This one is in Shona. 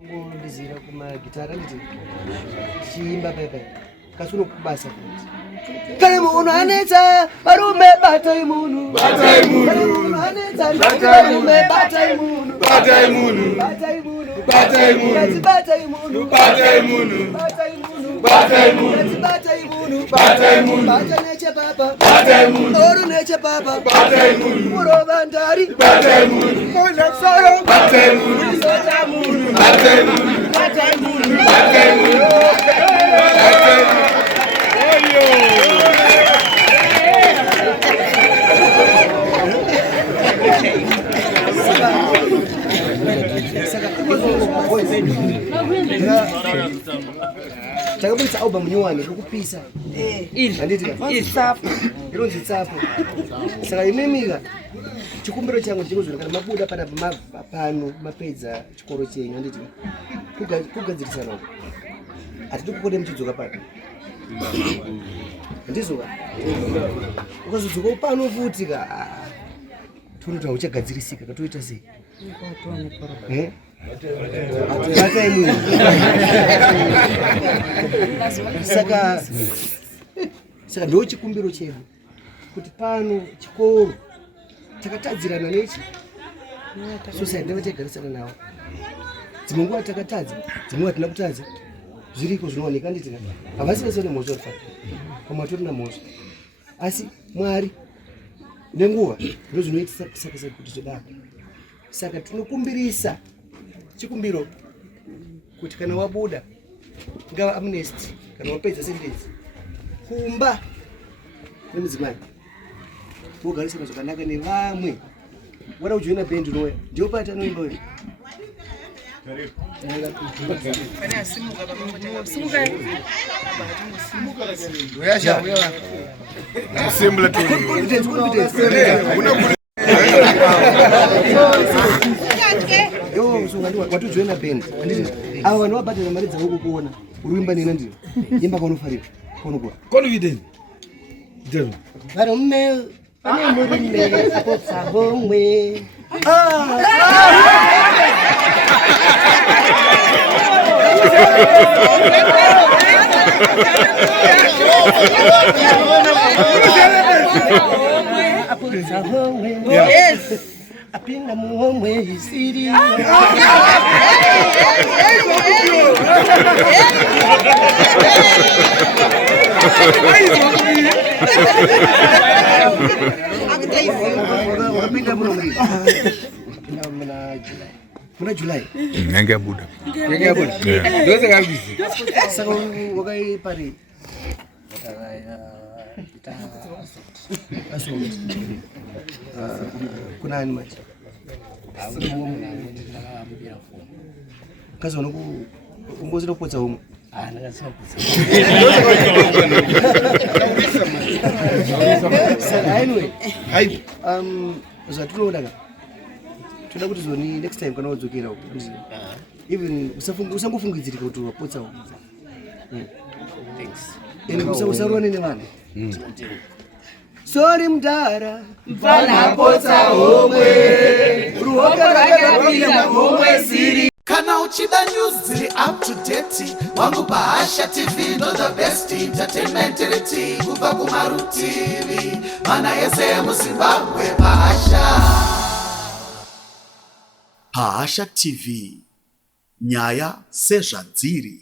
ndizira kumagitara nditi chiimba pepe kasuno kubasa kale munhu anetsa varume batai munhu batai munhu anetsa varume batai munhu batai munhu batai munhu batai munhu batai munhu batai munhu batai munhu batai munhu batai munhu batai munhu batai neche papa batai munhu oru neche papa batai munhu muro bandari batai munhu mona soro batai munhu sota munhu batai munhu batai munhu batai munhu batai munhu chakabudisa album nyowani kukupisa anditi isapo ironzi tsapo saka imemika chikumbiro changu ndikuzvona kana mabuda pana pano mapedza chikoro chenyu anditi kugadzirisana uko atidi kukode muchidzoka pano ndizoka ukazodzoka pano futi ka tonoti hauchagadzirisika katoita sei batai munhu saka ndo chikumbiro chedu kuti pano chikoro takatadzirana nechi society ndavatigarisana nawo dzimwe nguva takatadza dzimwe nguva tina kutadza zviriko zvinooneka nditina havasi vese vane mhosva fa pamwe atorina mhosva asi mwari nenguva ndo zvinoitisa kusakasa kuti zvodaro saka tinokumbirisa chikumbiro kuti kana wabuda ngava amnesty kana wapedza sentence kumba nemudzimai wogarisana zvakanaka nevamwe wada kujoina band unoya ndio pati anoimba uyu watojoina band ava vanhu vabhadhara mari dzavo kukuona uruimba nena ndiro imba kaunofarira kaunogona confident varume pane murume apotsa homwe apotsa homwe apinda muhomwe isiri muna Julai nenge ya buda ndoze kabisa saka wakai pari kuna ani machi kazi wana kungozira kupotsa humwe anyway zvatinoodaka toda kuti zoni next time kana wadzokera uko even usangofungidzirika kuti wapotsa humwe usarwane nevanhu sori mudhara mfana potsa homwe ruhoka rakapinda homwe siri. Kana uchida news ziri up to date wangu Bahasha TV ndo the best entertainment reti kubva kumarutivi mana yese muZimbabwe Bahasha TV nyaya sezvadziri.